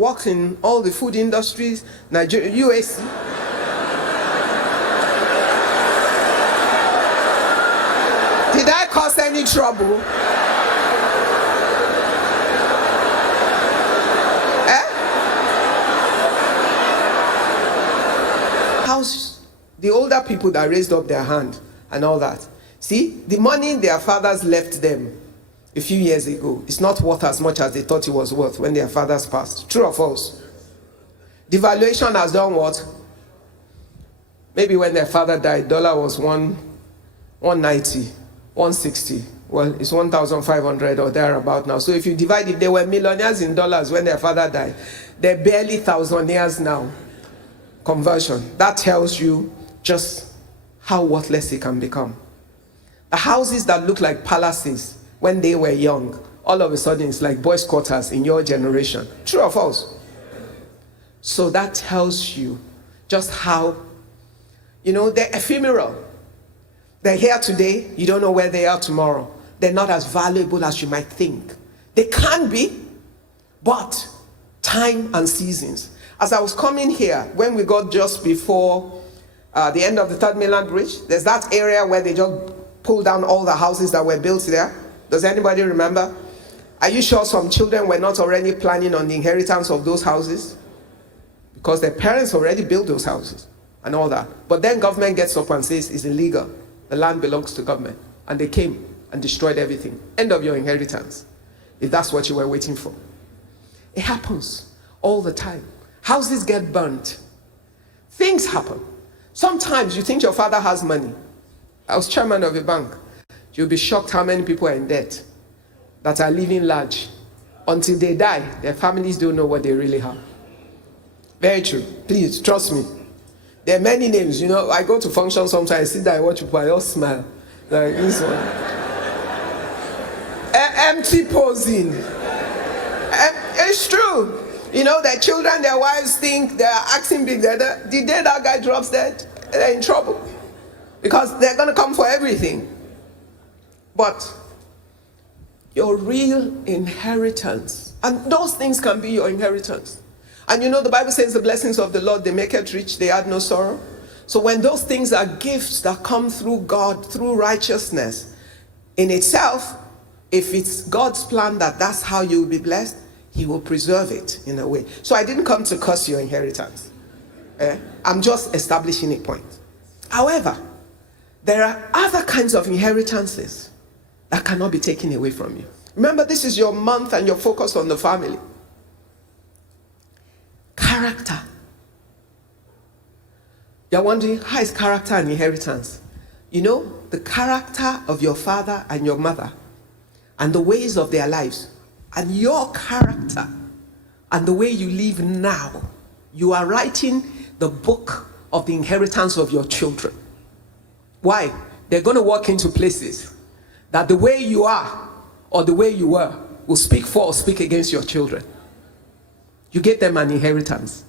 worked in all the food industries, Nigeria, US. Did I cause any trouble? How's the older people that raised up their hand and all that? See, the money their fathers left them a few years ago is not worth as much as they thought it was worth when their fathers passed. True or false? Devaluation has done what? Maybe when their father died, dollar was 190, 160. Well, it's 1,500 or thereabout now. So if you divide it, they were millionaires in dollars when their father died. They're barely thousandaires now. Conversion. That tells you just how worthless it can become. The houses that look like palaces when they were young, all of a sudden it's like boys' quarters in your generation. True or false? So that tells you just how, they're ephemeral. They're here today, you don't know where they are tomorrow. They're not as valuable as you might think. They can be, but time and seasons. As I was coming here, when we got just before the end of the Third Mainland Bridge, there's that area where they just pulled down all the houses that were built there. Does anybody remember? Are you sure some children were not already planning on the inheritance of those houses? Because their parents already built those houses and all that. But then government gets up and says it's illegal. The land belongs to government. And they came and destroyed everything. End of your inheritance. If that's what you were waiting for. It happens all the time. Houses get burnt. Things happen. Sometimes you think your father has money. I was chairman of a bank. You'll be shocked how many people are in debt that are living large. Until they die, their families don't know what they really have. Very true. Please, trust me. There are many names. I go to functions sometimes, I sit there, I watch people, I all smile. Like this one. Empty posing. It's true. Their children, their wives think they're acting big. The day that guy drops dead, they're in trouble. Because they're going to come for everything. But your real inheritance, and those things can be your inheritance. And the Bible says the blessings of the Lord, they make it rich, they add no sorrow. So when those things are gifts that come through God, through righteousness, in itself, if it's God's plan that that's how you will be blessed, He will preserve it in a way. So I didn't come to curse your inheritance. I'm just establishing a point. However, there are other kinds of inheritances that cannot be taken away from you. Remember, this is your month and you're focused on the family. Character. You're wondering, how is character and inheritance? The character of your father and your mother and the ways of their lives and your character and the way you live now, you are writing the book of the inheritance of your children. Why? They're going to walk into places that the way you are or the way you were will speak for or speak against your children. You get them an inheritance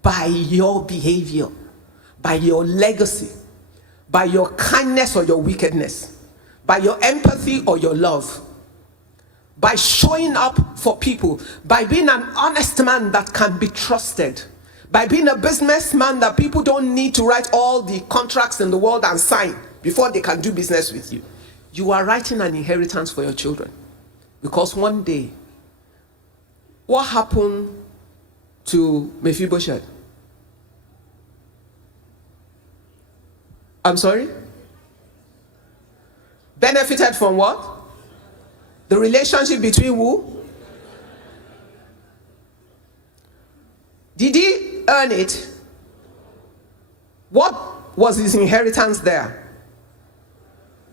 by your behavior, by your legacy, by your kindness or your wickedness, by your empathy or your love, by showing up for people, by being an honest man that can be trusted, by being a businessman that people don't need to write all the contracts in the world and sign before they can do business with you. You are writing an inheritance for your children. Because one day, what happened to Mephibosheth? I'm sorry? Benefited from what? The relationship between who? Did he earn it? What was his inheritance there?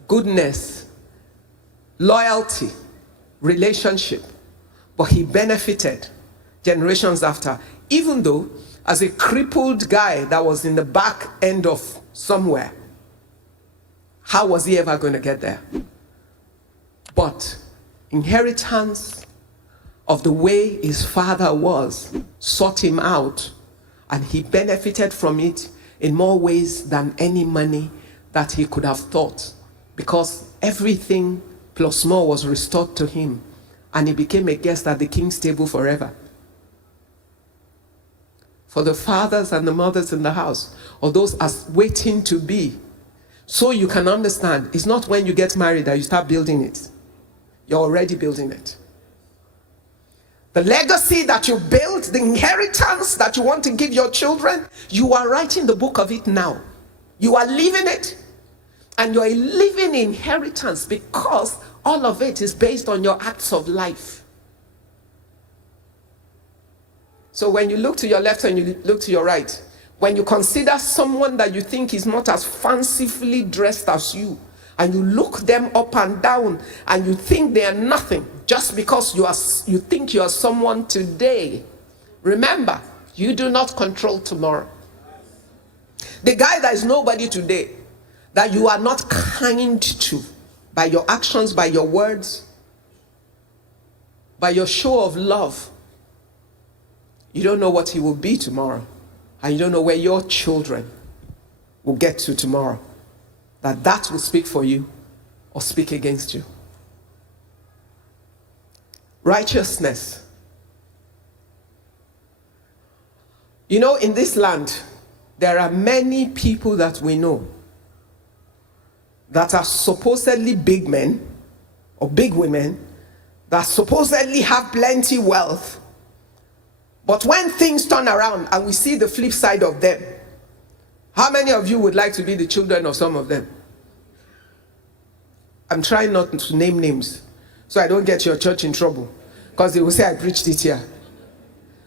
Goodness, loyalty, relationship. But he benefited generations after, even though as a crippled guy that was in the back end of somewhere, how was he ever going to get there? But inheritance of the way his father was sought him out, and he benefited from it in more ways than any money that he could have thought, because everything plus more was restored to him, and he became a guest at the king's table forever. for the fathers and the mothers in the house, or those as waiting to be. So you can understand, it's not when you get married that you start building it. You're already building it. The legacy that you build, the inheritance that you want to give your children, you are writing the book of it now. You are living it. And you're a living inheritance because all of it is based on your acts of life. So when you look to your left and you look to your right, when you consider someone that you think is not as fancifully dressed as you, and you look them up and down and you think they are nothing just because you think you are someone today, remember, you do not control tomorrow. The guy that is nobody today, that you are not kind to by your actions, by your words, by your show of love, you don't know what he will be tomorrow. And you don't know where your children will get to tomorrow. That will speak for you or speak against you. Righteousness. You know, in this land, there are many people that we know that are supposedly big men or big women that supposedly have plenty wealth. But when things turn around and we see the flip side of them, how many of you would like to be the children of some of them? I'm trying not to name names so I don't get your church in trouble, because they will say I preached it here.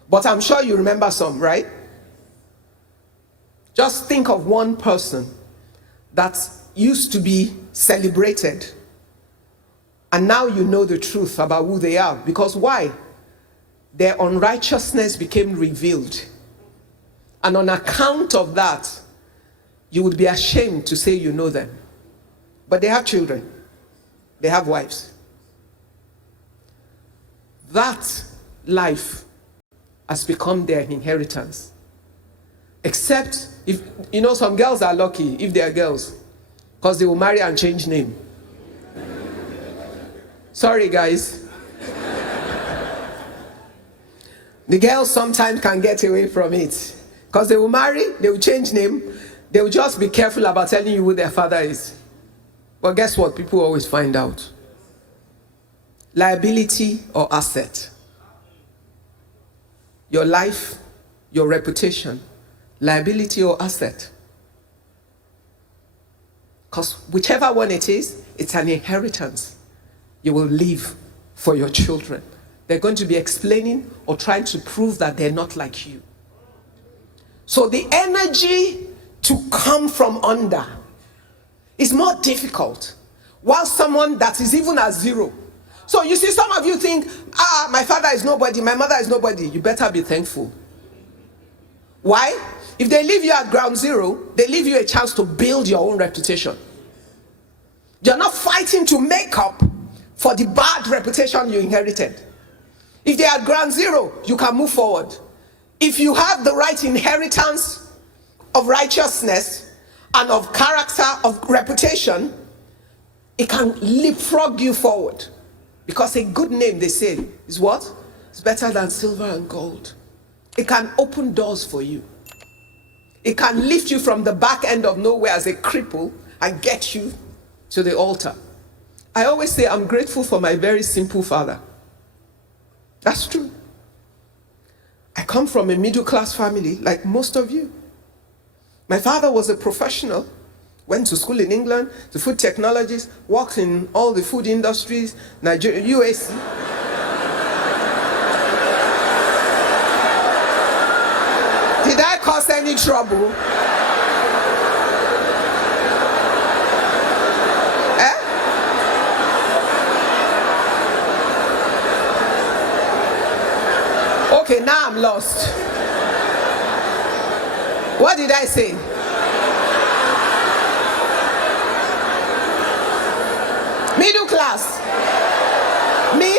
But I'm sure you remember some, right? Just think of one person that used to be celebrated, and now you know the truth about who they are. Because why? Their unrighteousness became revealed. And on account of that, you would be ashamed to say you know them. But they have children. They have wives. That life has become their inheritance. Except, if you know, some girls are lucky if they are girls, because they will marry and change name. Sorry, guys. The girls sometimes can get away from it, because they will marry, they will change name, they will just be careful about telling you who their father is. But guess what? People always find out. Liability or asset. Your life, your reputation, liability or asset. Because whichever one it is, it's an inheritance you will leave for your children. They're going to be explaining or trying to prove that they're not like you. So the energy to come from under is more difficult, while someone that is even at zero. So you see, some of you think, my father is nobody, my mother is nobody. You better be thankful. Why? If they leave you at ground zero, they leave you a chance to build your own reputation. You're not fighting to make up for the bad reputation you inherited. If they are at ground zero, you can move forward. If you have the right inheritance of righteousness and of character, of reputation, it can leapfrog you forward. Because a good name, they say, is what? It's better than silver and gold. It can open doors for you. It can lift you from the back end of nowhere as a cripple and get you to the altar. I always say I'm grateful for my very simple father. That's true. I come from a middle-class family like most of you. My father was a professional, went to school in England, to food technologies, worked in all the food industries, Nigeria, US. Did I cause any trouble? Okay, now I'm lost. What did I say? Middle class. Me?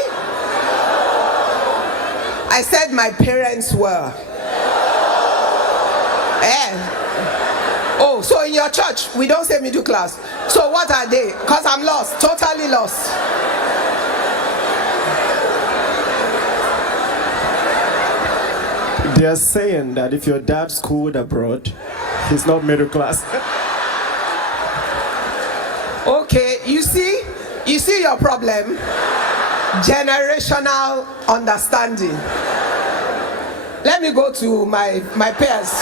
I said my parents were. Oh, so in your church, we don't say middle class. So what are they? Because I'm lost, totally lost. They are saying that if your dad schooled abroad, he's not middle class. Okay, you see your problem? Generational understanding. Let me go to my peers.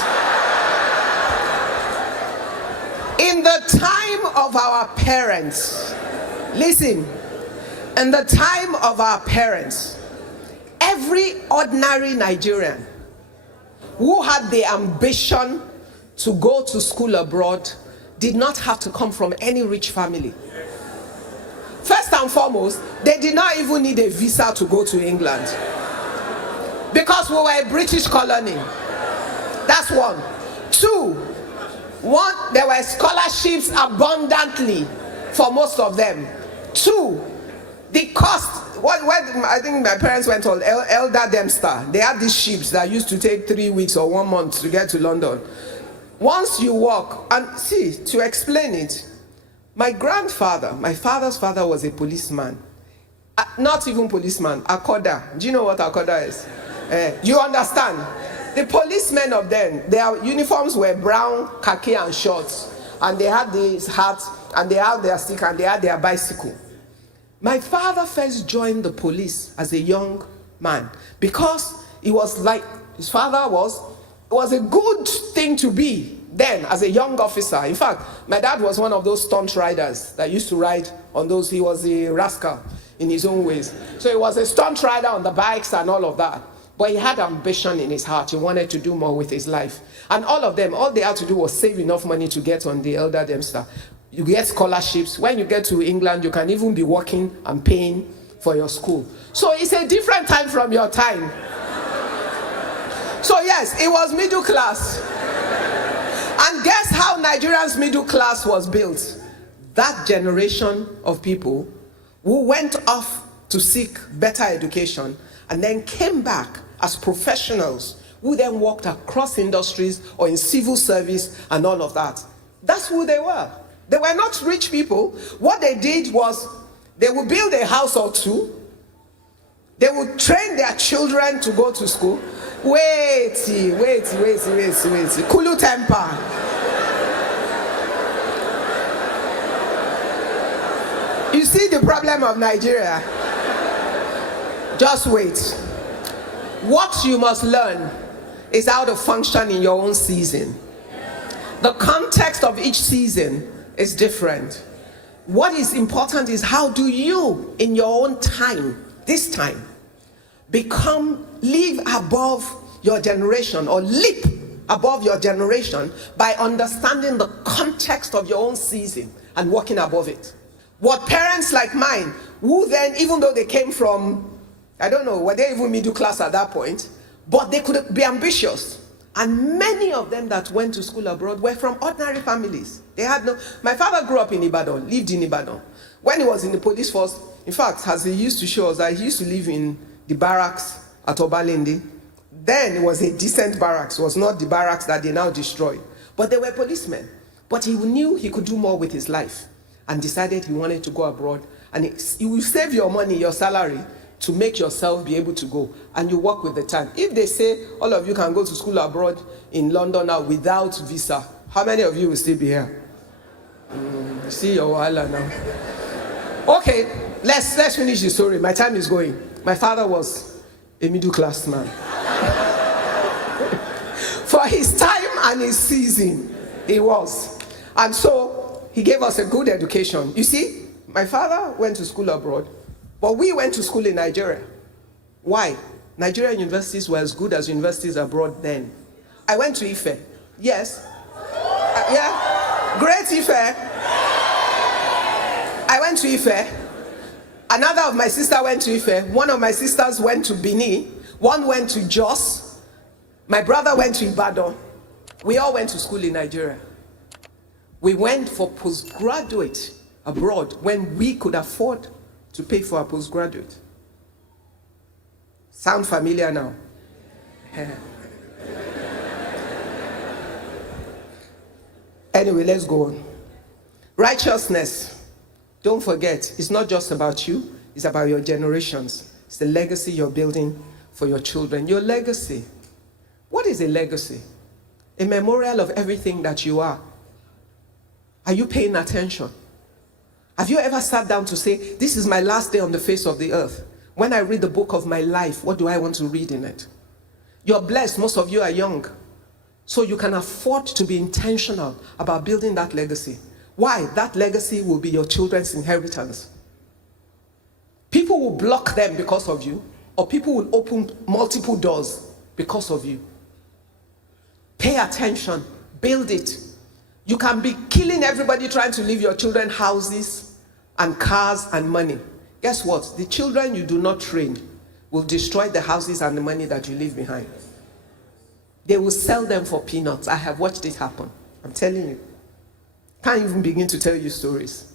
In the time of our parents, listen, in the time of our parents, every ordinary Nigerian who had the ambition to go to school abroad did not have to come from any rich family. First and foremost, they did not even need a visa to go to England because we were a British colony. That's one. Two, there were scholarships abundantly for most of them. Two, the cost, I think my parents went on Elder Dempster. They had these ships that used to take 3 weeks or 1 month to get to London. Once you walk, and see, to explain it, my father's father was a policeman. Not even policeman, Akoda. Do you know what Akoda is? You understand? The policemen of then, their uniforms were brown, khaki and shorts. And they had this hat, and they had their stick, and they had their bicycle. My father first joined the police as a young man because it was like his father was. It was a good thing to be then as a young officer. In fact, my dad was one of those stunt riders that used to ride on those. He was a rascal in his own ways. So he was a stunt rider on the bikes and all of that. But he had ambition in his heart. He wanted to do more with his life. And all of them, all they had to do was save enough money to get on the Elder Dempster. You get scholarships. When you get to England, you can even be working and paying for your school. So it's a different time from your time. So yes, it was middle class. And guess how Nigerians' middle class was built? That generation of people who went off to seek better education and then came back as professionals who then worked across industries or in civil service and all of that. That's who they were. They were not rich people. What they did was they would build a house or two. They would train their children to go to school. Wait. Kulu temper. You see the problem of Nigeria? Just wait. What you must learn is how to function in your own season. The context of each season is different. What is important is how do you, in your own time, this time, live above your generation or leap above your generation by understanding the context of your own season and working above it. What parents like mine, who then, even though they came from, I don't know, were they even middle class at that point, but they could be ambitious. And many of them that went to school abroad were from ordinary families. My father grew up in Ibadan, lived in Ibadan. When he was in the police force, in fact, as he used to show us, that he used to live in the barracks at Obalende. Then it was a decent barracks. It was not the barracks that they now destroy. But they were policemen. But he knew he could do more with his life and decided he wanted to go abroad. And you will save your money, your salary, to make yourself be able to go. And you work with the time. If they say all of you can go to school abroad in London now without visa, how many of you will still be here? See your wahala now. Okay, let's finish the story. My time is going. My father was a middle class man. For his time and his season, he was. And so he gave us a good education. You see, my father went to school abroad, but we went to school in Nigeria. Why? Nigerian universities were as good as universities abroad then. I went to Ife. Yes. Yeah. Great Ife. I went to Ife. Another of my sisters went to Ife. One of my sisters went to Benin. One went to Jos. My brother went to Ibadan. We all went to school in Nigeria. We went for postgraduate abroad when we could afford to pay for our postgraduate. Sound familiar now? Anyway, let's go on. Righteousness, don't forget, it's not just about you, it's about your generations. It's the legacy you're building for your children. Your legacy. What is a legacy? A memorial of everything that you are. Are you paying attention? Have you ever sat down to say, this is my last day on the face of the earth? When I read the book of my life, what do I want to read in it? You're blessed, most of you are young. So you can afford to be intentional about building that legacy. Why? That legacy will be your children's inheritance. People will block them because of you, or people will open multiple doors because of you. Pay attention, build it. You can be killing everybody trying to leave your children houses and cars and money. Guess what? The children you do not train will destroy the houses and the money that you leave behind. They will sell them for peanuts. I have watched it happen. I'm telling you. Can't even begin to tell you stories.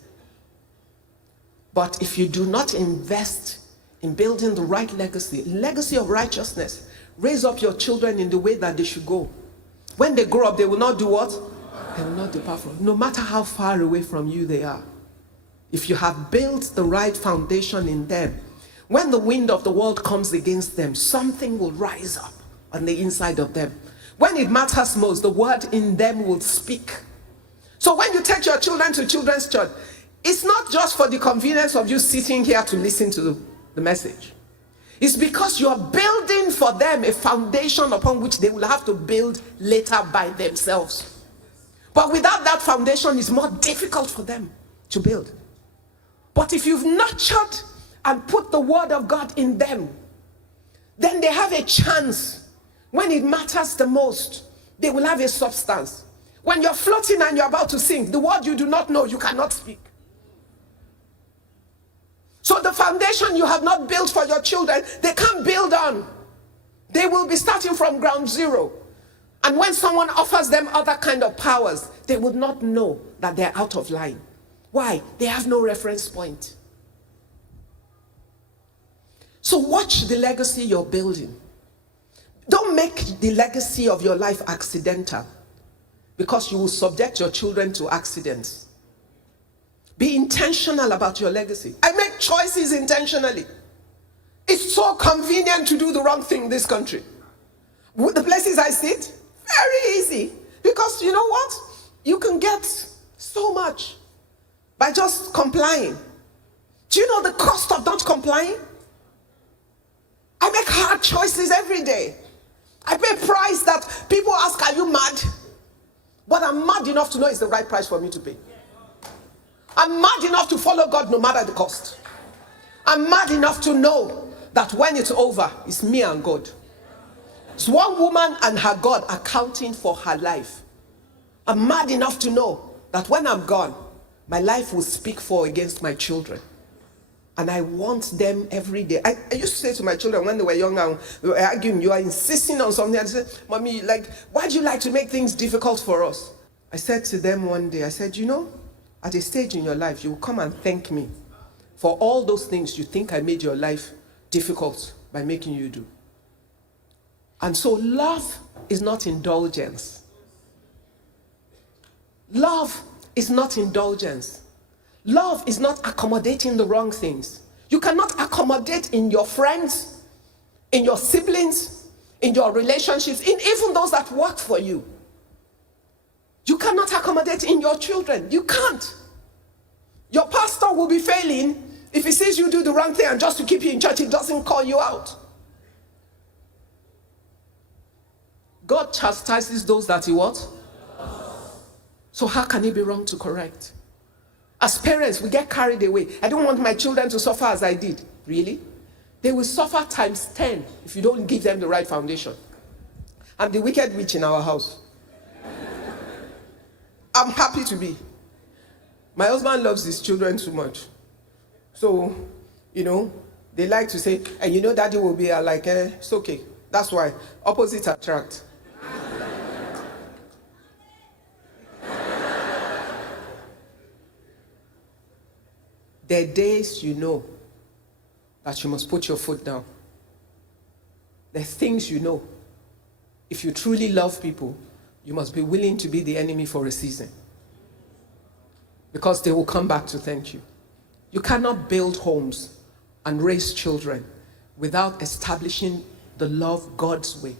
But if you do not invest in building the right legacy of righteousness, raise up your children in the way that they should go. When they grow up, they will not do what? They will not depart from. No matter how far away from you they are. If you have built the right foundation in them, when the wind of the world comes against them, something will rise up on the inside of them. When it matters most, the word in them will speak. So when you take your children to children's church, it's not just for the convenience of you sitting here to listen to the message. It's because you are building for them a foundation upon which they will have to build later by themselves. But without that foundation, it's more difficult for them to build. But if you've nurtured and put the word of God in them, then they have a chance. When it matters the most, they will have a substance. When you're floating and you're about to sink, the word you do not know, you cannot speak. So the foundation you have not built for your children, they can't build on. They will be starting from ground zero. And when someone offers them other kind of powers, they would not know that they're out of line. Why? They have no reference point. So watch the legacy you're building. Don't make the legacy of your life accidental, because you will subject your children to accidents. Be intentional about your legacy. I make choices intentionally. It's so convenient to do the wrong thing in this country. With the places I sit, very easy. Because you know what? You can get so much by just complying. Do you know the cost of not complying? I make hard choices every day. I pay a price that people ask, are you mad? But I'm mad enough to know it's the right price for me to pay. I'm mad enough to follow God no matter the cost. I'm mad enough to know that when it's over, it's me and God. It's one woman and her God accounting for her life. I'm mad enough to know that when I'm gone, my life will speak for against my children. And I want them every day. I used to say to my children when they were young and we were arguing, you are insisting on something. I said, Mommy, why do you like to make things difficult for us? I said to them one day, I said, you know, at a stage in your life, you will come and thank me for all those things you think I made your life difficult by making you do. And so love is not indulgence. Love is not indulgence. Love is not accommodating the wrong things. You cannot accommodate in your friends, in your siblings, in your relationships, in even those that work for you. You cannot accommodate in your children. You can't. Your pastor will be failing if he sees you do the wrong thing and just to keep you in church, he doesn't call you out. God chastises those that he what? So how can it be wrong to correct? As parents, we get carried away. I don't want my children to suffer as I did. Really? They will suffer times 10 if you don't give them the right foundation. I'm the wicked witch in our house. I'm happy to be. My husband loves his children too much. So, you know, they like to say, and you know daddy will be like, it's okay. That's why. Opposites attract. There are days you know that you must put your foot down. There are things you know. If you truly love people, you must be willing to be the enemy for a season. Because they will come back to thank you. You cannot build homes and raise children without establishing the love God's way.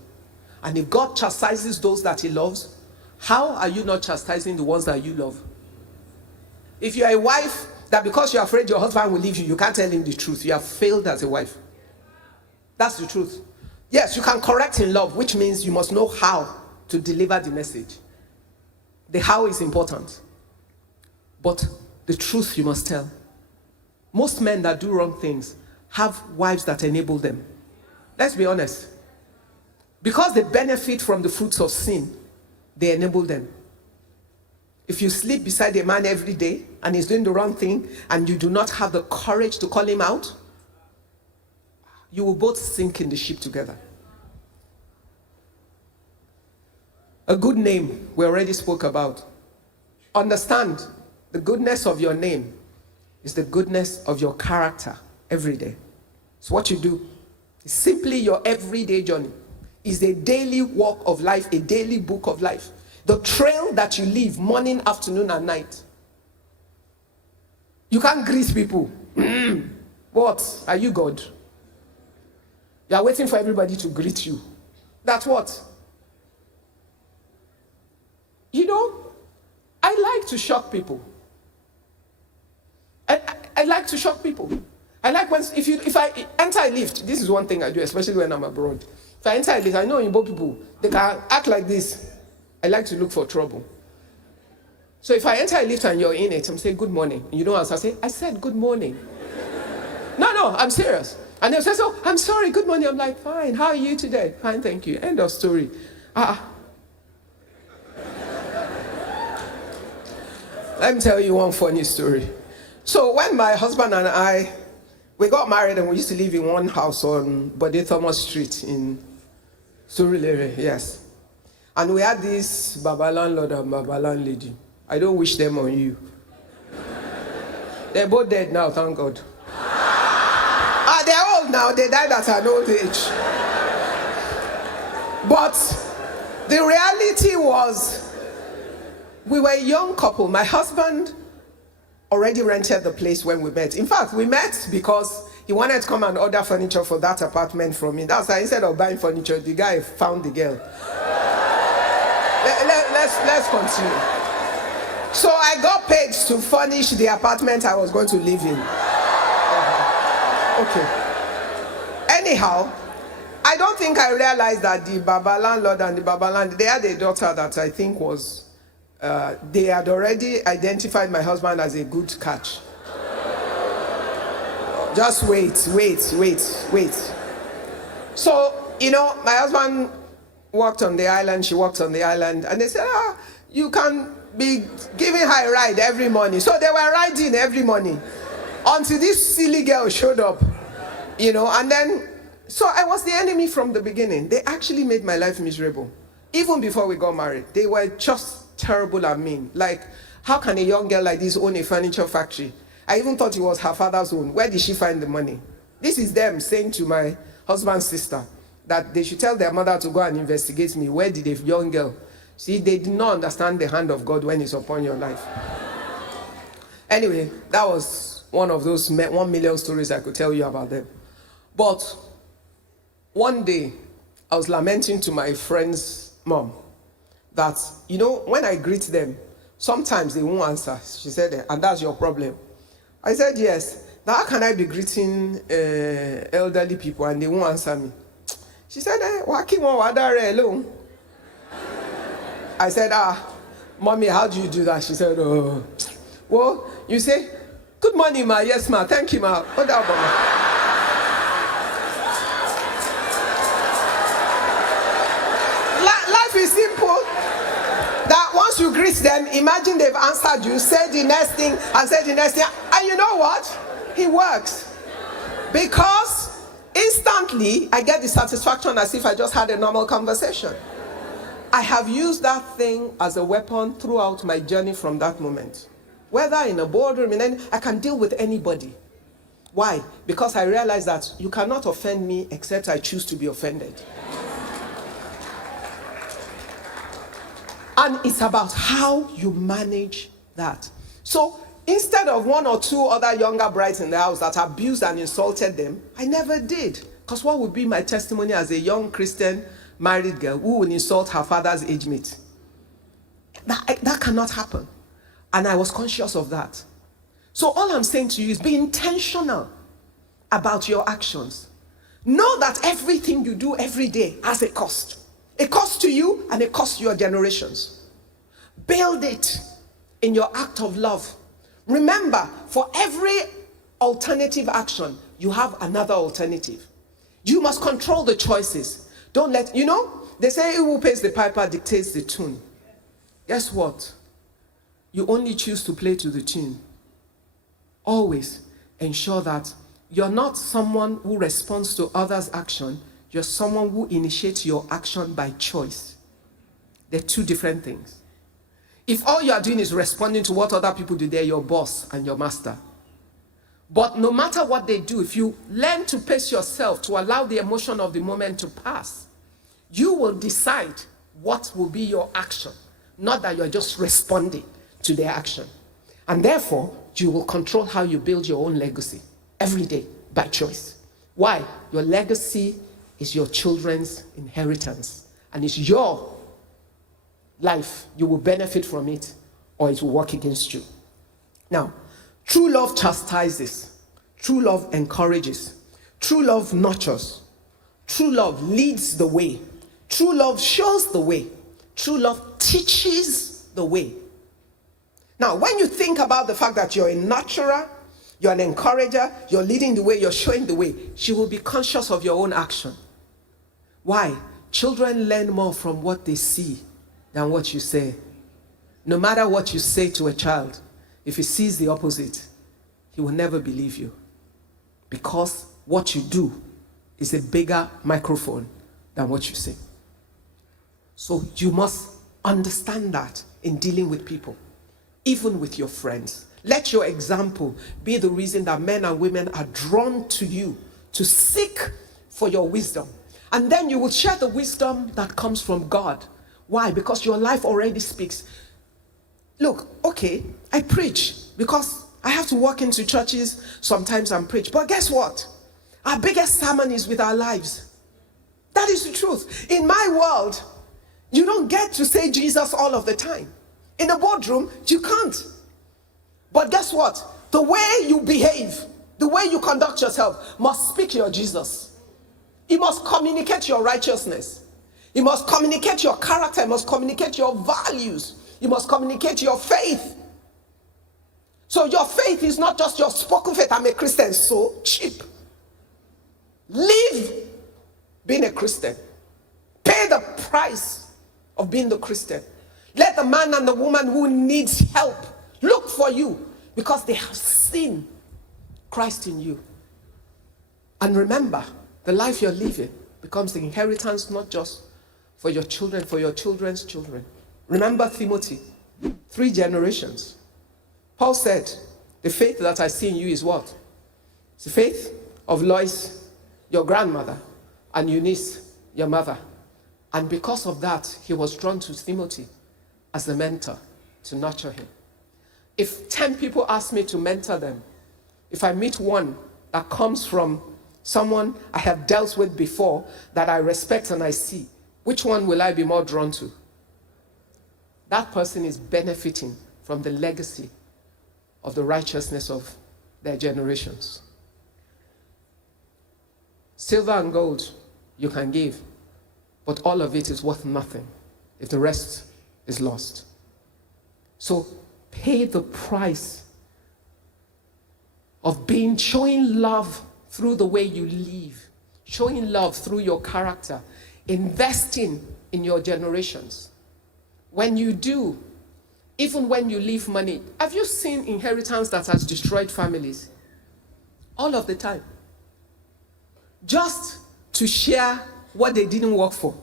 And if God chastises those that he loves, how are you not chastising the ones that you love? If you are a wife, that because you're afraid your husband will leave you, you can't tell him the truth. You have failed as a wife. That's the truth. Yes, you can correct in love, which means you must know how to deliver the message. The how is important. But the truth you must tell. Most men that do wrong things have wives that enable them. Let's be honest. Because they benefit from the fruits of sin, they enable them. If you sleep beside a man every day and he's doing the wrong thing and you do not have the courage to call him out, you will both sink in the ship together. A good name, we already spoke about. Understand, the goodness of your name is the goodness of your character every day. It's what you do. It's simply your everyday journey. It's a daily walk of life, a daily book of life. The trail that you leave morning, afternoon, and night. You can't greet people. What? Are you God? You are waiting for everybody to greet you. That's what? You know, I like to shock people. I like to shock people. I like when, if I enter a lift, this is one thing I do, especially when I'm abroad. If I enter a lift, I know Igbo people, they can act like this. I like to look for trouble. So if I enter a lift and you're in it, I'm saying good morning. And you don't answer, I say, I said good morning. No, I'm serious. And they'll say, so, I'm sorry, good morning. I'm like, fine, how are you today? Fine, thank you. End of story. Let me tell you one funny story. So when my husband and we got married and we used to live in one house on Bode Thomas Street in Surulere, yes. And we had this Baba landlord and Baba landlady. I don't wish them on you. They're both dead now, thank God. They're old now, they died at an old age. But the reality was, we were a young couple. My husband already rented the place when we met. In fact, we met because he wanted to come and order furniture for that apartment from me. That's why instead of buying furniture, the guy found the girl. Let's continue. So I got paid to furnish the apartment I was going to live in. Okay. Anyhow, I don't think I realized that the Baba landlord and the Baba landlady, they had a daughter that I think was, they had already identified my husband as a good catch. Just wait. So, you know, my husband walked on the island, she walked on the island, and they said, you can be giving her a ride every morning. So they were riding every morning until this silly girl showed up, you know, and then, so I was the enemy from the beginning. They actually made my life miserable. Even before we got married, they were just terrible and mean. Like, how can a young girl like this own a furniture factory? I even thought it was her father's own. Where did she find the money? This is them saying to my husband's sister that they should tell their mother to go and investigate me. Where did a young girl? See, they did not understand the hand of God when it's upon your life. Anyway, that was one of those 1 million stories I could tell you about them. But one day, I was lamenting to my friend's mom that, you know, when I greet them, sometimes they won't answer. She said, and that's your problem. I said, yes. Now, how can I be greeting elderly people and they won't answer me? She said, alone. I said, mommy, how do you do that? She said, oh, well, you say, good morning, ma. Yes, ma. Thank you, ma. What about ma? Life is simple. That once you greet them, imagine they've answered you, say the next thing, and say the next thing. And you know what? It works. Because instantly, I get the satisfaction as if I just had a normal conversation. I have used that thing as a weapon throughout my journey from that moment. Whether in a boardroom, I can deal with anybody. Why? Because I realize that you cannot offend me except I choose to be offended. And it's about how you manage that. So instead of 1 or 2 other younger brides in the house that abused and insulted them, I never did. Because what would be my testimony as a young Christian married girl who will insult her father's age mate. That cannot happen. And I was conscious of that. So all I'm saying to you is be intentional about your actions. Know that everything you do every day has a cost. A cost to you and a cost to your generations. Build it in your act of love. Remember, for every alternative action, you have another alternative. You must control the choices. Don't let, they say who pays the piper dictates the tune. Guess what? You only choose to play to the tune. Always ensure that you're not someone who responds to others' action. You're someone who initiates your action by choice. They're two different things. If all you are doing is responding to what other people do, they're your boss and your master. But no matter what they do, if you learn to pace yourself, to allow the emotion of the moment to pass, you will decide what will be your action, not that you're just responding to their action. And therefore, you will control how you build your own legacy every day by choice. Why? Your legacy is your children's inheritance, and it's your life. You will benefit from it, or it will work against you. Now, true love chastises. True love encourages. True love nurtures. True love leads the way. True love shows the way. True love teaches the way. Now, when you think about the fact that you're a nurturer, you're an encourager, you're leading the way, you're showing the way, you will be conscious of your own action. Why? Children learn more from what they see than what you say. No matter what you say to a child, if he sees the opposite, he will never believe you. Because what you do is a bigger microphone than what you say. So you must understand that in dealing with people, even with your friends. Let your example be the reason that men and women are drawn to you to seek for your wisdom. And then you will share the wisdom that comes from God. Why? Because your life already speaks. Look, okay, I preach because I have to walk into churches sometimes and preach. But guess what? Our biggest sermon is with our lives. That is the truth. In my world, you don't get to say Jesus all of the time. In the boardroom, you can't. But guess what? The way you behave, the way you conduct yourself must speak your Jesus. It must communicate your righteousness. It must communicate your character. It must communicate your values. It must communicate your faith. So your faith is not just your spoken faith. I'm a Christian, so cheap. Live being a Christian. Pay the price of being the Christian. Let the man and the woman who needs help look for you because they have seen Christ in you. And remember, the life you're living becomes the inheritance not just for your children, for your children's children. Remember Timothy, 3 generations. Paul said, the faith that I see in you is what? It's the faith of Lois, your grandmother, and Eunice, your mother. And because of that, he was drawn to Timothy as a mentor to nurture him. If 10 people ask me to mentor them, if I meet one that comes from someone I have dealt with before that I respect and I see, which one will I be more drawn to? That person is benefiting from the legacy of the righteousness of their generations. Silver and gold you can give, but all of it is worth nothing if the rest is lost. So pay the price of showing love through the way you live, showing love through your character, investing in your generations. When you do, even when you leave money, have you seen inheritance that has destroyed families? All of the time. Just to share what they didn't work for.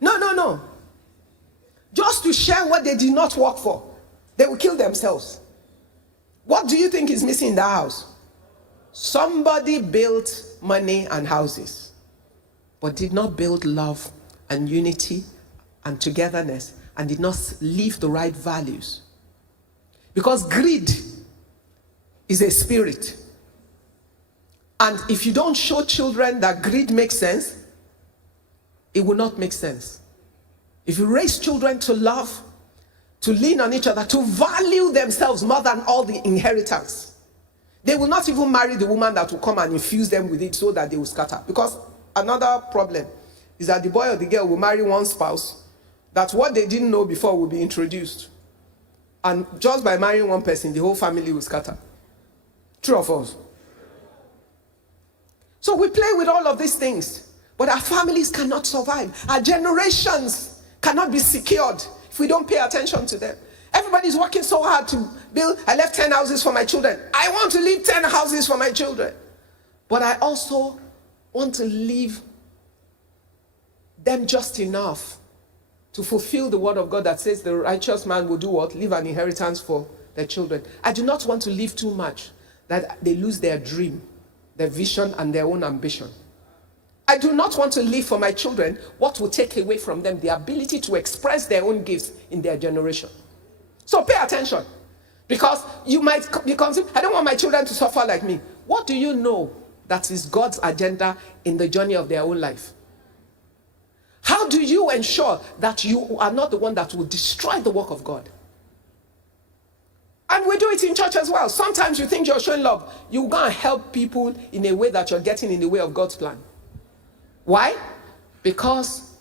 No. Just to share what they did not work for. They will kill themselves. What do you think is missing in that house? Somebody built money and houses, but did not build love and unity and togetherness, and did not live the right values. Because greed is a spirit. And if you don't show children that greed makes sense, it will not make sense. If you raise children to love, to lean on each other, to value themselves more than all the inheritance, they will not even marry the woman that will come and infuse them with it so that they will scatter. Because another problem is that the boy or the girl will marry one spouse, that what they didn't know before will be introduced. And just by marrying one person, the whole family will scatter. True or false? So we play with all of these things, but our families cannot survive. Our generations cannot be secured if we don't pay attention to them. Everybody's working so hard to build. I left 10 houses for my children. I want to leave 10 houses for my children. But I also want to leave them just enough to fulfill the word of God that says the righteous man will do what? Leave an inheritance for their children. I do not want to leave too much that they lose their dream, their vision, and their own ambition. I do not want to leave for my children what will take away from them the ability to express their own gifts in their generation. So pay attention, because you might be concerned, I don't want my children to suffer like me. What do you know that is God's agenda in the journey of their own life? How do you ensure that you are not the one that will destroy the work of God? And we do it in church as well. Sometimes you think you're showing love. You're going to help people in a way that you're getting in the way of God's plan. Why? Because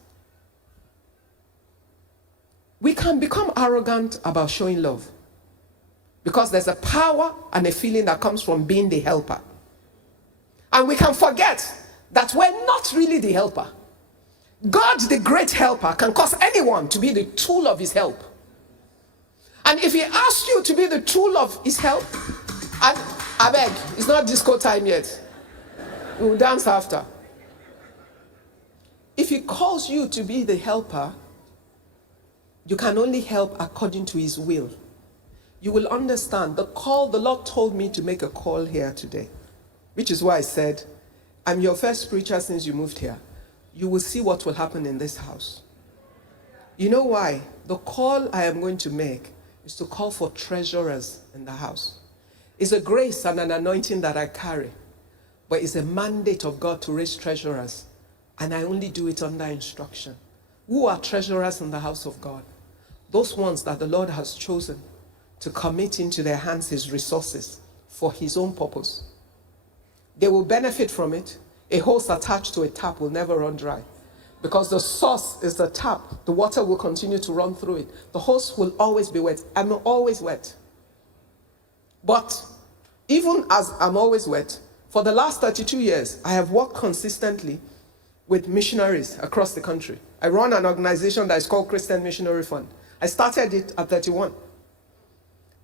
we can become arrogant about showing love. Because there's a power and a feeling that comes from being the helper. And we can forget that we're not really the helper. God, the great helper, can cause anyone to be the tool of his help. And if he asks you to be the tool of his help, and I beg, it's not disco time yet. We will dance after. If he calls you to be the helper, you can only help according to his will. You will understand the call. The Lord told me to make a call here today, which is why I said, I'm your first preacher since you moved here. You will see what will happen in this house. You know why? The call I am going to make is to call for treasurers in the house. It's a grace and an anointing that I carry, but it's a mandate of God to raise treasurers, and I only do it under instruction. Who are treasurers in the house of God? Those ones that the Lord has chosen to commit into their hands his resources for his own purpose. They will benefit from it. A hose attached to a tap will never run dry, because the source is the tap. The water will continue to run through it. The hose will always be wet. I'm always wet. But even as I'm always wet, for the last 32 years, I have worked consistently with missionaries across the country. I run an organization that is called Christian Missionary Fund. I started it at 31.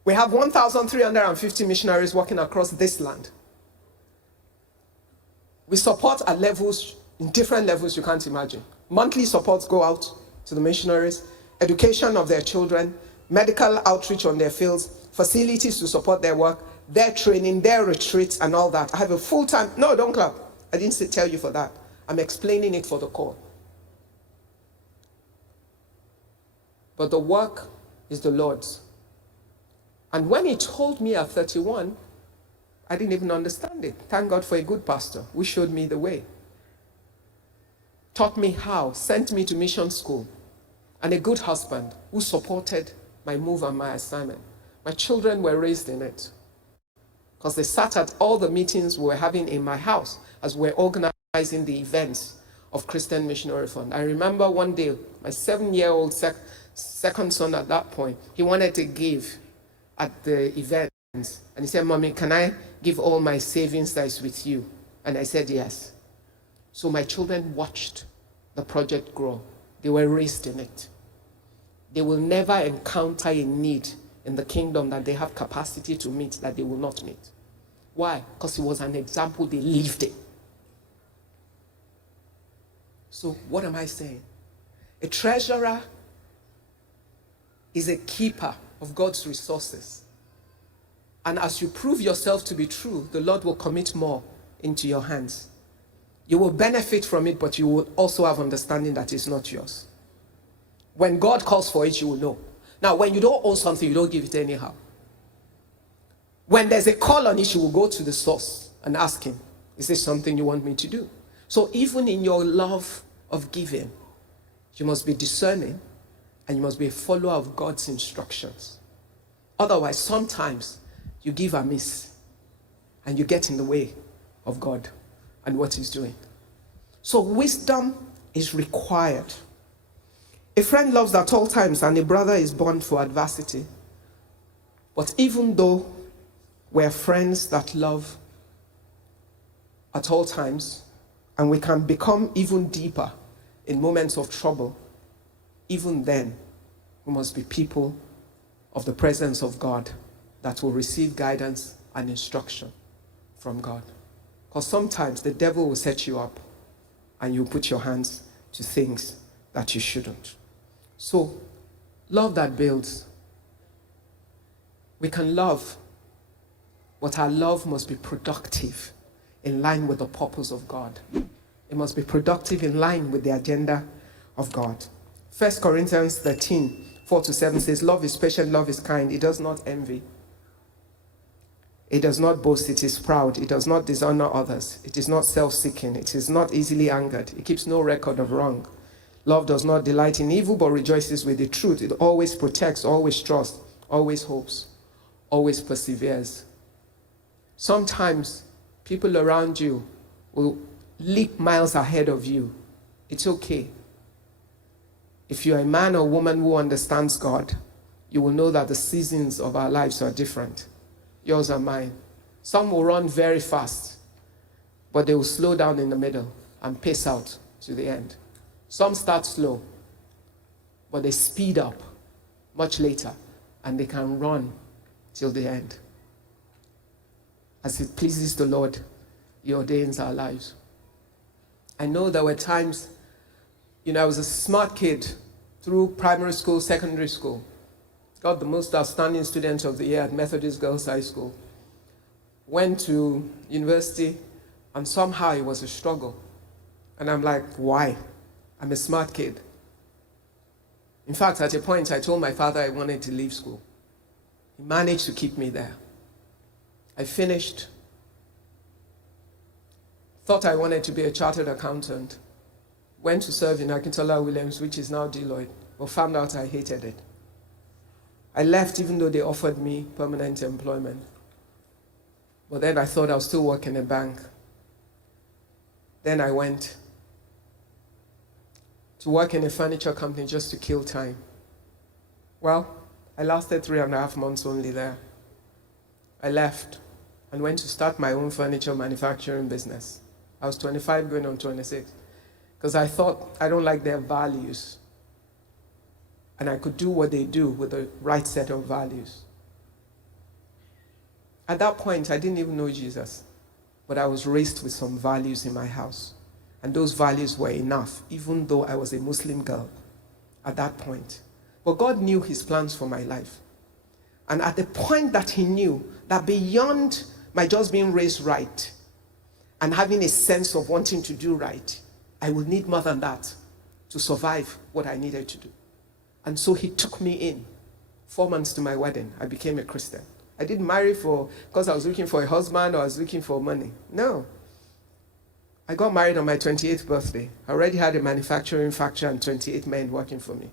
We have 1,350 missionaries working across this land. We support at levels, in different levels you can't imagine. Monthly supports go out to the missionaries, education of their children, medical outreach on their fields, facilities to support their work, their training, their retreats, and all that. I have a full-time, no, don't clap. I didn't tell you for that. I'm explaining it for the call. But the work is the Lord's. And when he told me at 31, I didn't even understand it. Thank God for a good pastor who showed me the way. Taught me how, sent me to mission school, and a good husband who supported my move and my assignment. My children were raised in it, because they sat at all the meetings we were having in my house as we were organizing the events of Christian Missionary Fund. I remember one day, my 7-year-old second son at that point, he wanted to give at the events. And he said, Mommy, can I give all my savings that is with you? And I said, yes. So my children watched the project grow. They were raised in it. They will never encounter a need in the kingdom that they have capacity to meet that they will not meet. Why? Because it was an example they lived in. So what am I saying? A treasurer is a keeper of God's resources. And as you prove yourself to be true, the Lord will commit more into your hands. You will benefit from it, but you will also have understanding that it's not yours. When God calls for it, you will know. Now, when you don't own something, you don't give it anyhow. When there's a call on it, you will go to the source and ask him, is this something you want me to do? So even in your love of giving, you must be discerning and you must be a follower of God's instructions. Otherwise, sometimes you give amiss and you get in the way of God and what He's doing. So wisdom is required. A friend loves at all times and a brother is born for adversity. But even though we're friends that love at all times, and we can become even deeper in moments of trouble, even then, we must be people of the presence of God that will receive guidance and instruction from God. Because sometimes the devil will set you up and you put your hands to things that you shouldn't. So, love that builds. We can love, but our love must be productive in line with the purpose of God. It must be productive in line with the agenda of God. 1 Corinthians 13, 4-7 says, love is patient, love is kind. It does not envy. It does not boast, it is proud. It does not dishonor others. It is not self-seeking. It is not easily angered. It keeps no record of wrong. Love does not delight in evil, but rejoices with the truth. It always protects, always trusts, always hopes, always perseveres. Sometimes people around you will leap miles ahead of you. It's okay. If you're a man or woman who understands God, you will know that the seasons of our lives are different. Yours are mine. Some will run very fast, but they will slow down in the middle and pace out to the end. Some start slow, but they speed up much later, and they can run till the end. As it pleases the Lord, He ordains our lives. I know there were times, I was a smart kid through primary school, secondary school. Got the most outstanding student of the year at Methodist Girls High School. Went to university, and somehow it was a struggle. And I'm like, why? I'm a smart kid. In fact, at a point, I told my father I wanted to leave school. He managed to keep me there. I finished. Thought I wanted to be a chartered accountant. Went to serve in Akintola Williams, which is now Deloitte, but found out I hated it. I left even though they offered me permanent employment. But then I thought I'll still work in a bank. Then I went to work in a furniture company just to kill time. Well, I lasted 3.5 months only there. I left and went to start my own furniture manufacturing business. I was 25 going on 26 because I thought I don't like their values. And I could do what they do with the right set of values. At that point, I didn't even know Jesus, but I was raised with some values in my house. And those values were enough, even though I was a Muslim girl at that point. But God knew His plans for my life. And at the point that He knew that beyond my just being raised right and having a sense of wanting to do right, I would need more than that to survive what I needed to do. And so He took me in. 4 months to my wedding, I became a Christian. I didn't marry because I was looking for a husband or I was looking for money. No. I got married on my 28th birthday. I already had a manufacturing factory and 28 men working for me.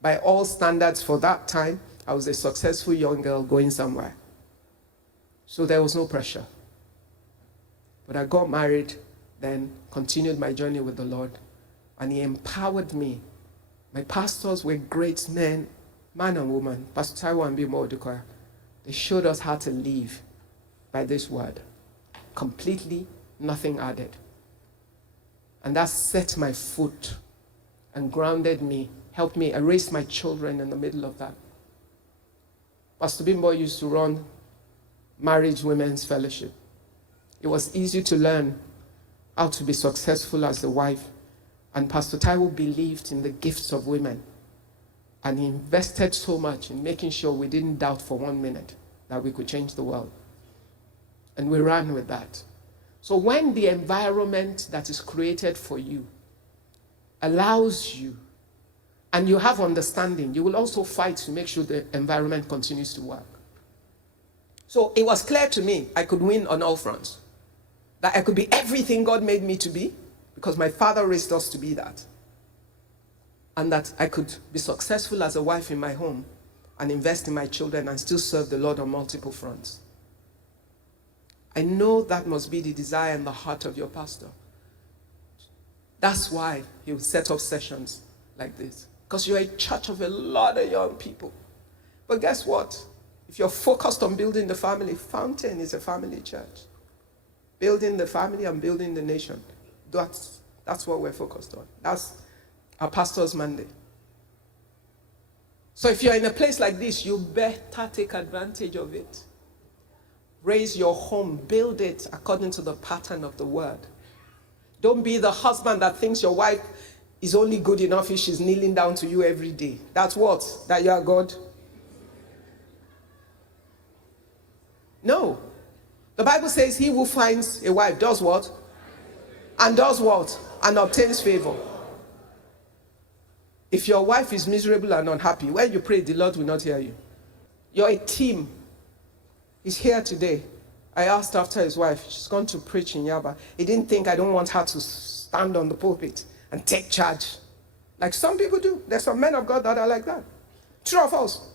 By all standards for that time, I was a successful young girl going somewhere. So there was no pressure. But I got married, then continued my journey with the Lord, and He empowered me. My pastors were great men, man and woman. Pastor Taiwo and Bimo Odukoya. They showed us how to live by this word. Completely, nothing added. And that set my foot and grounded me, helped me. I raised my children in the middle of that. Pastor Bimbo used to run Marriage Women's Fellowship. It was easy to learn how to be successful as a wife. And Pastor Taiwo believed in the gifts of women. And he invested so much in making sure we didn't doubt for 1 minute that we could change the world. And we ran with that. So when the environment that is created for you allows you, and you have understanding, you will also fight to make sure the environment continues to work. So it was clear to me I could win on all fronts. That I could be everything God made me to be, because my father raised us to be that. And that I could be successful as a wife in my home and invest in my children and still serve the Lord on multiple fronts. I know that must be the desire in the heart of your pastor. That's why he will set up sessions like this. Because you're a church of a lot of young people. But guess what? If you're focused on building the family, Fountain is a family church. Building the family and building the nation. That's what we're focused on. That's our pastor's mandate. So if you're in a place like this, you better take advantage of it. Raise your home, build it according to the pattern of the word. Don't be the husband that thinks your wife is only good enough if she's kneeling down to you every day. That's what? That you are God? No. The Bible says he who finds a wife does what? And does what? And obtains favor. If your wife is miserable and unhappy, when you pray, the Lord will not hear you. You're a team. He's here today. I asked after his wife. She's gone to preach in Yaba. He didn't think I don't want her to stand on the pulpit and take charge. Like some people do. There's some men of God that are like that. True or false?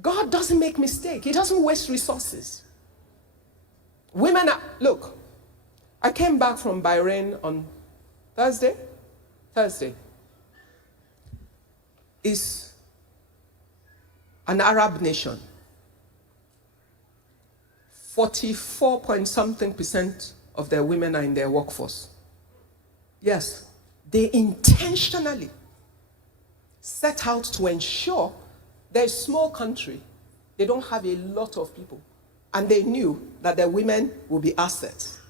God doesn't make mistakes. He doesn't waste resources. Women are, look, I came back from Bahrain on Thursday. Is an Arab nation. 44 point something percent of their women are in their workforce. Yes, they intentionally set out to ensure they're a small country. They don't have a lot of people. And they knew that their women will be assets.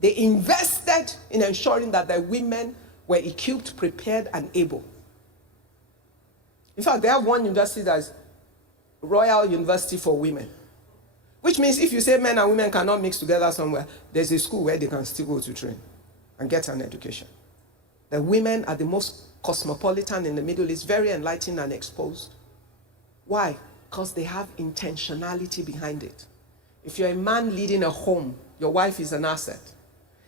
They invested in ensuring that their women were equipped, prepared, and able. In fact, they have one university that is Royal University for Women. Which means if you say men and women cannot mix together somewhere, there's a school where they can still go to train and get an education. The women are the most cosmopolitan in the Middle East, very enlightened and exposed. Why? Because they have intentionality behind it. If you're a man leading a home, your wife is an asset.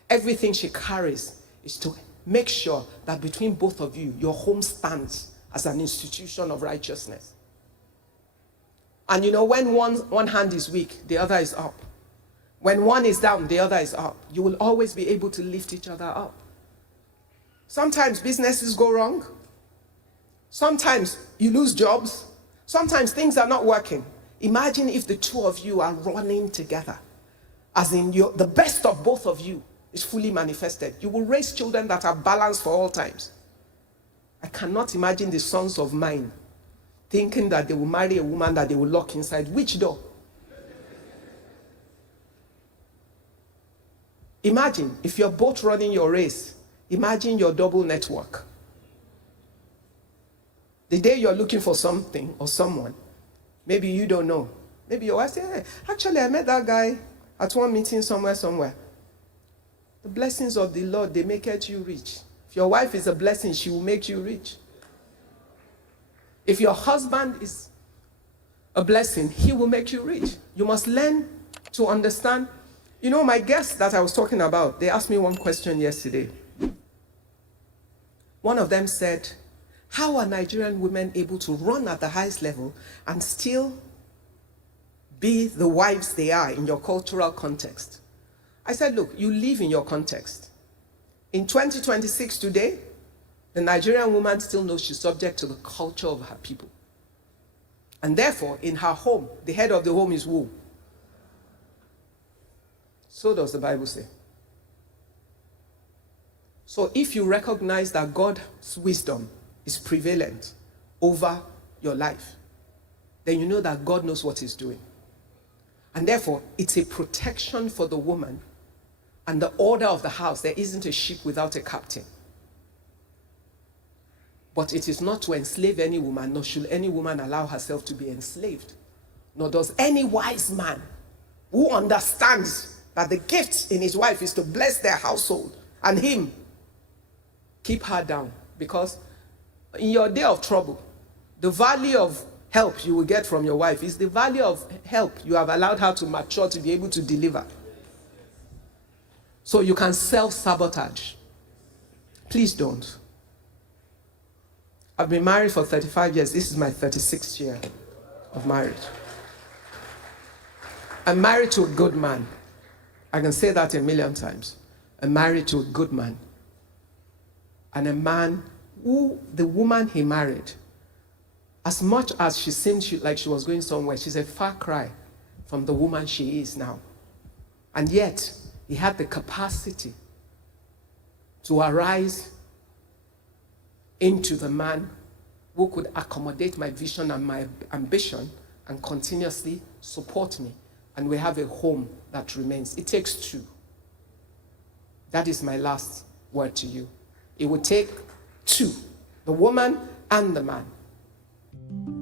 Everything she carries is to make sure that between both of you, your home stands as an institution of righteousness. And you know, when one hand is weak, the other is up. When one is down, the other is up. You will always be able to lift each other up. Sometimes businesses go wrong. Sometimes you lose jobs. Sometimes things are not working. Imagine if the two of you are running together. As in the best of both of you is fully manifested. You will raise children that are balanced for all times. I cannot imagine the sons of mine thinking that they will marry a woman that they will lock inside. Which door? Imagine if you're both running your race. Imagine your double network. The day you're looking for something or someone, maybe you don't know. Maybe your wife says, hey, actually I met that guy at one meeting somewhere. The blessings of the Lord, they make you rich. If your wife is a blessing, she will make you rich. If your husband is a blessing, he will make you rich. You must learn to understand. You know, my guests that I was talking about, they asked me one question yesterday. One of them said, how are Nigerian women able to run at the highest level and still be the wives they are in your cultural context? I said, look, you live in your context. In 2026 today, the Nigerian woman still knows she's subject to the culture of her people. And therefore, in her home, the head of the home is who? So does the Bible say. So if you recognize that God's wisdom is prevalent over your life, then you know that God knows what he's doing. And therefore, it's a protection for the woman and the order of the house. There isn't a ship without a captain. But it is not to enslave any woman, nor should any woman allow herself to be enslaved. Nor does any wise man who understands that the gift in his wife is to bless their household and him keep her down. Because in your day of trouble, the value of help you will get from your wife is the value of help you have allowed her to mature to be able to deliver. So you can self-sabotage. Please don't. I've been married for 35 years. This is my 36th year of marriage. I'm married to a good man. I can say that a million times. I'm married to a good man. And a man who, the woman he married, as much as she seemed like she was going somewhere, she's a far cry from the woman she is now. And yet, he had the capacity to arise into the man who could accommodate my vision and my ambition and continuously support me. And we have a home that remains. It takes two. That is my last word to you. It would take two, the woman and the man.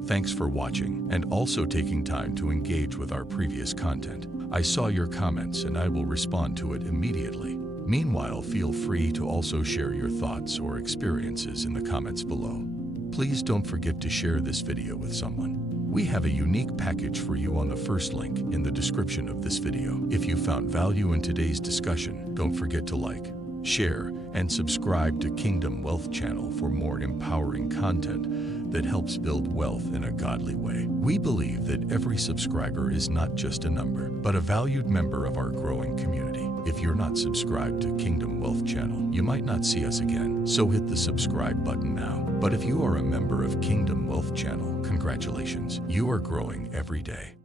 Thanks for watching and also taking time to engage with our previous content. I saw your comments and I will respond to it immediately. Meanwhile, feel free to also share your thoughts or experiences in the comments below. Please don't forget to share this video with someone. We have a unique package for you on the first link in the description of this video. If you found value in today's discussion, don't forget to like, share, and subscribe to Kingdom Wealth Channel for more empowering content that helps build wealth in a godly way. We believe that every subscriber is not just a number, but a valued member of our growing community. If you're not subscribed to Kingdom Wealth Channel, you might not see us again, so hit the subscribe button now. But if you are a member of Kingdom Wealth Channel, congratulations, you are growing every day.